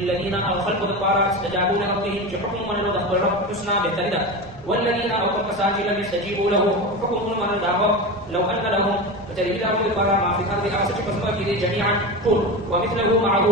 الذين خلقوا الطارة استجابوا لربهم حكم من له رب حسنا بهتردا والذين كساجي لم يستجيبوا له حكم من له لو أن لهم فتريد أبو الطارة ما في الأرض أرسل فسمى به جميعا قل ومثله معه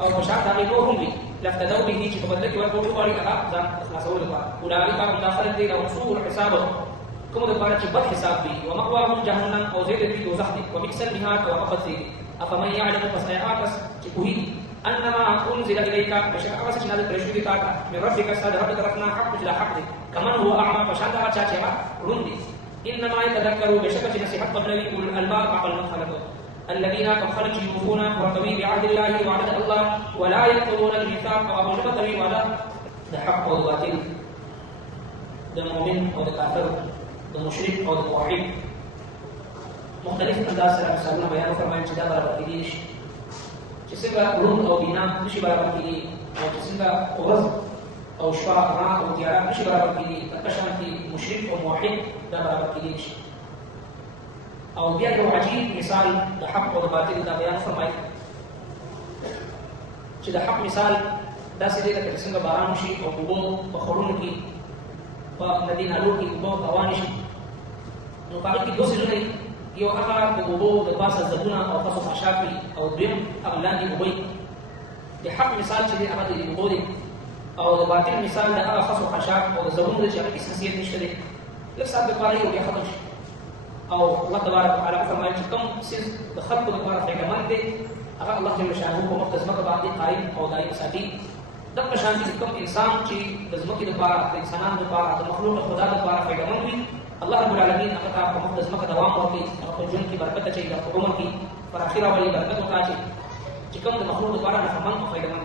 أو مشاهد غيرهم به لافتدوا به فبدلت والقول طريقها أخلاصوا للطارة أولئك هم داخل الدين وسوء الحساب كم الطارة بد حساب به ومأواهم جهنم أو زيد في دوزخ وبئس المهاد وقبض فيه أفمن يعلم فسيعاكس تكوهي أنما أنزل إليك بشكل أساس هذا الرسول تاعك من ربك ساد ربك رفنا حق إلى حق كمن هو أعمى فشاد أشاعة رندي إنما يتذكروا بشكل نصيحة قبل أولي الألباب عقل من خلقوا الذين قد خرجوا يوفون ورتوي بعهد الله وعهد الله ولا ينقضون الميثاق وأبو نبتوي وعلى الحق والباطل المؤمن والكافر المشرك والموحد مختلف أنداز سلام بيان فرمان جدا بالباطليش Sehingga ulum atau bina mesti barang kini, atau sehingga urus atau syuah orang atau tiara mesti barang kini, terkesan di musyrik atau muwahhid dan barang kini. Atau dia yang wajib misal dah hak atau batil dah bayan firman. Sudah hak misal dah sedih dah sehingga barang musyrik atau kubur berkhurun ki, nadi nalu ki kubur kawanish. Nukari ki dosa ni. Yo aka kububu da basa zabuna aw qasu ashafi aw bim aglani ubay di haq misal chidi aka di ubudi aw da batil misal da aka qasu ashaf aw da zabun da jari isasiyat nishri lasa da bari yo yakhadash aw Allah tabaraka wa taala farmay kam sis da khalq da bara fa kamante aka Allah jalla sha'nuhu ko muqtas maka baadi qaim aw daim sadi da shanti kam insan chi da zmaki da bara insanan da bara da makhluq khuda da bara fa kamante Allah Rabbul Alamin akata pemudas maka dawam waktu atau jun ki barakat cai da umur ki parakhira wali barakat ka cai jikam da makhluk bara na faman fa idan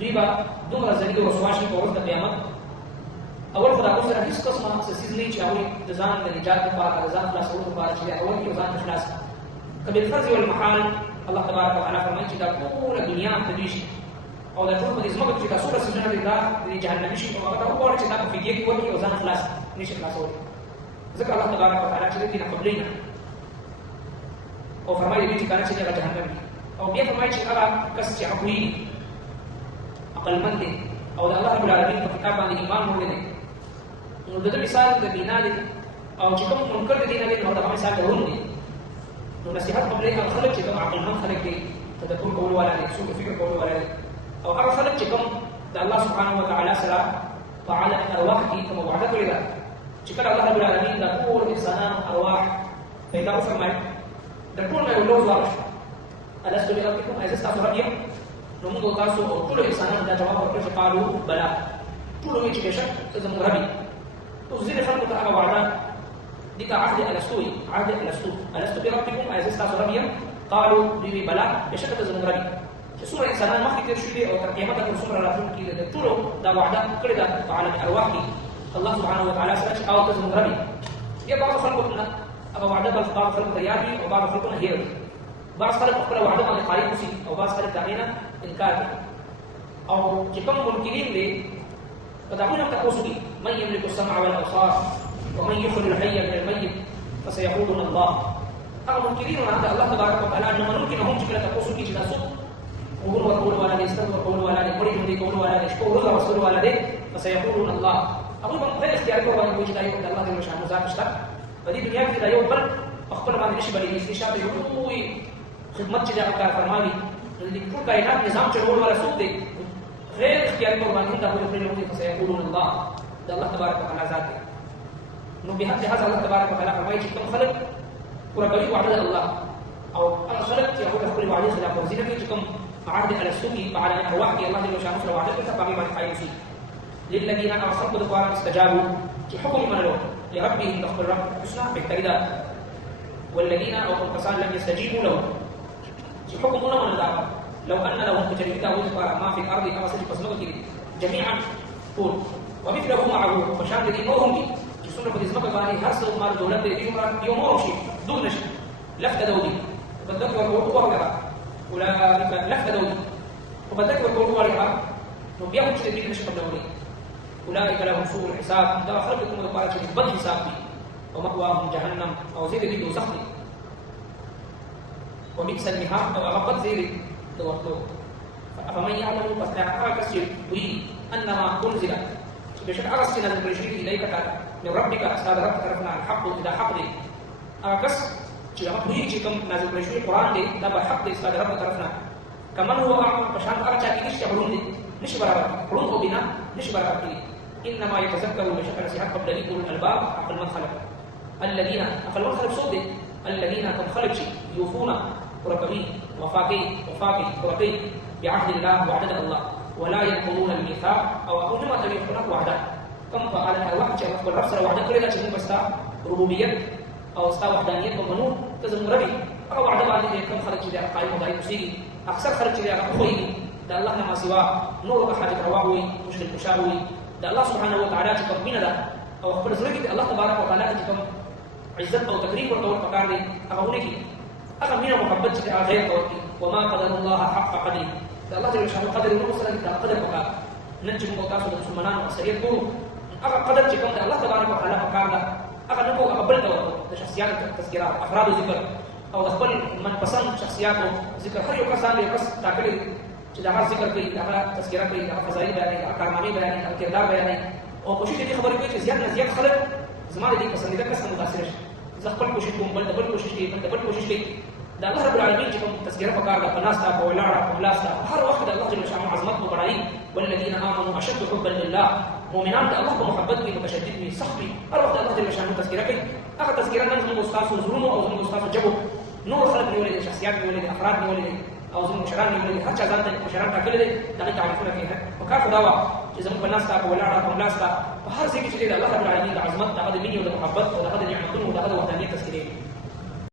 riba dumra zaliga waswashi ko waqt qiyamah awal khada ko sara his qisma se sizli chawi dazan da nijat ka para dazan la sawt para chi awal ki dazan ikhlas kabil farz wal mahal Allah tabarak wa taala farmai chi da pura dunia tadish aw da tur badis magat chi da sura sujana da di jahannam shi ko da ko chi da fidiye ki wal ki dazan ikhlas nish ikhlas wal zikr Allah tabarak wa taala chi dina qablina aw farmai di kana chi da jahannam aw dia farmai chi ala kas chi akui aqalmand aw da Allah Rabbul Alamin ka kitab ni iman ho ne no da misal da bina de aw chikom munkar de dina de no da misal da hun ne no nasihat qable ka khalaq chikom aqalmand khalaq de tadabbur qawl wala ne su fikr qawl wala ne aw ar khalaq chikom da Allah subhanahu wa ta'ala sala ta'ala arwah ki kama wa'ada ila chikar Allah Rabbul Alamin da pur ihsanan arwah faida farmai da pur mai ulul wa alastu bi rabbikum azasta rabbiyya Nunggu kasu tulo ihsanan da jawab ko qalu bala tulo mi chikesha tazam rabi uzil khalqu ta'ala wa'ada dika ahdi alastu bi rabbikum azasta rabbiyya qalu bi bala yashaka tazam rabi sura ihsanan ma kitir shudi aw tarqiyamat ko sura la tun ki da tulo da wa'ada qida ta'ala arwahi Allah subhanahu wa ta'ala sarach aw tazam rabi ya ba'd khalquna aba wa'ada bal khalqu tayyabi wa ba'd khalquna hiya بعض خلق أخرى وعدم عن قريب سي أو بعض خلق دعينا إنكار أو جكم ممكنين لي فتعملون تقوسوا من يملك السمع والأبصار ومن يخرج الحي من الميت فسيقولون الله أو ممكنين عند الله تبارك وتعالى أن ممكن هم جكلا تقوسوا كي جناسوا وقول ولا يستغفر وقول ولا يقول دي قول ولا يشكو الله رسول ولا دي فسيقولون الله أقول من غير اختيار كور وان يوجد أيوم الله جل شأنه ذات اشتر فدي دنيا في يوم بل أخبر بعض الشيء بل يستشاب يقول خدمت چې دا کار فرمایي د ټول کائنات نظام چلول ولا څوک دی غیر اختیاري قرباني دا په خپل وخت کې فسيقولون الله دا الله تبارک وتعالى ذات نو به هغه الله تبارک وتعالى فرمایي چې کوم خلق قرباني وعده الله او هغه خلق چې هغه خپل وعده خلاف ورزي کوي چې کوم عهد على السوء وعلى ارواح الله جل شانه سره وعده کوي باقي باندې قائم شي للذين ارسلوا دعاء استجابوا چې حکم منلو لربهم تخبر رب اسمع بكتيدا والذين او قصان لم يستجيبوا له حكمنا من الدعوة لو أن لهم كتريتا وذكر ما في الأرض أرسل فسمك جميعا قول ومثله معه فشان الذي نورهم دي جسونا قد اسمك باني هرسل مال دولة دي يوم شيء دون شيء لفت دولي بدك ورقه ورقه ولا لفت دولي وبدك ورقه ورقه نو بیا هم چې دې نشي قبلولي اولئک لهم سوء الحساب دا خلق کوم لپاره چې بد حساب دي او مأواهم جهنم او زید دې دوزخ دي وبئس المهاد او هغه بد زید د ورته افمن يعلم فاستحقاق الشيء انما انزل بشك اغسل نازل کړی شوی اليك من ربك استاد رب طرفنا الحق اذا حق دي اغس چې هغه په چې کوم نازل کړی شوی قران دی دا به حق دی استاد رب طرفنا کمن هو اعمى پشان هغه چا کې نشي برون دي نشي برابر برون او بنا نشي برابر دي انما يتذكر بشك نصيحت قبل اولي الالباب عقل من خلق الذين عقل من خلق صوت الذين كم خلق يوفون ورقبي وفاقي ورقبي بعهد الله وعدد الله ولا ينقضون الميثاق او انما تبيحون وعده كم فعل الواحد چې خپل رب سره وعده کړی دا چې موږ بستا ربوبیت او ستا وحدانیت په منو ته زموږ ربي هغه وعده باندې کوم خلک چې قائم دای مسیږي اکثر خلک چې هغه خوې دا الله نه ما سوا نور حاجت روا وي مشکل مشابه وي دا الله سبحانه وتعالى چې کوم مینه ده او خپل سره کې الله تبارک وتعالى چې کوم عزت او تکریم ورته پکار دي هغه ونه کی هغه مینه محبت چې هغه غیر کوي وما قدر الله حق قدره دا الله جل شانه قدر نو سره دا قدر وکړه نن چې موږ تاسو د مسلمانانو اکثریت کوو هغه قدر چې کوم الله تبارک وتعالى پکار ده هغه نه کوو هغه بل ډول د شخصیت تذکرات افراد ذکر او خپل من پسند شخصیاتو ذکر هر یو کسان یو کس تاکل چې دا ذکر کوي دا تذکرہ کوي دا فضایل بیانوي کارنامې بیانوي او کردار بیانوي او کوشش دې خبرې کوي چې زیات نه زیات خلک زما دې پسندیده کس متاثر شي زه خپل کوشش کوم بل ډبل کوشش کوي بل ډبل کوشش کوي دا الله رب العالمین چې کوم تذکرہ پکار ده پناستا په ولاړه په ملاستا هر وخت الله جل شانه عظمت مو بڑھائی والذین آمنوا اشد حبا لله مؤمنان د الله په محبت کې متشدد وي سخت وي هر وخت الله جل شانه تذکرہ کوي هغه تذکرہ نه زموږ استاد زرونو او زموږ استاد جبو نور خلق نیولې شخصیات نیولې افراد نیولې او زموږ مشران نیولې هر چا ځان ته مشران ټاکلي دي دا تعریفونه کوي په کار خدا وا چې زموږ پناستا په ولاړه په ملاستا په هر ځای کې چې الله رب العالمین د عظمت د مینې او د محبت او د نعمتونو او د وحدانیت تذکرې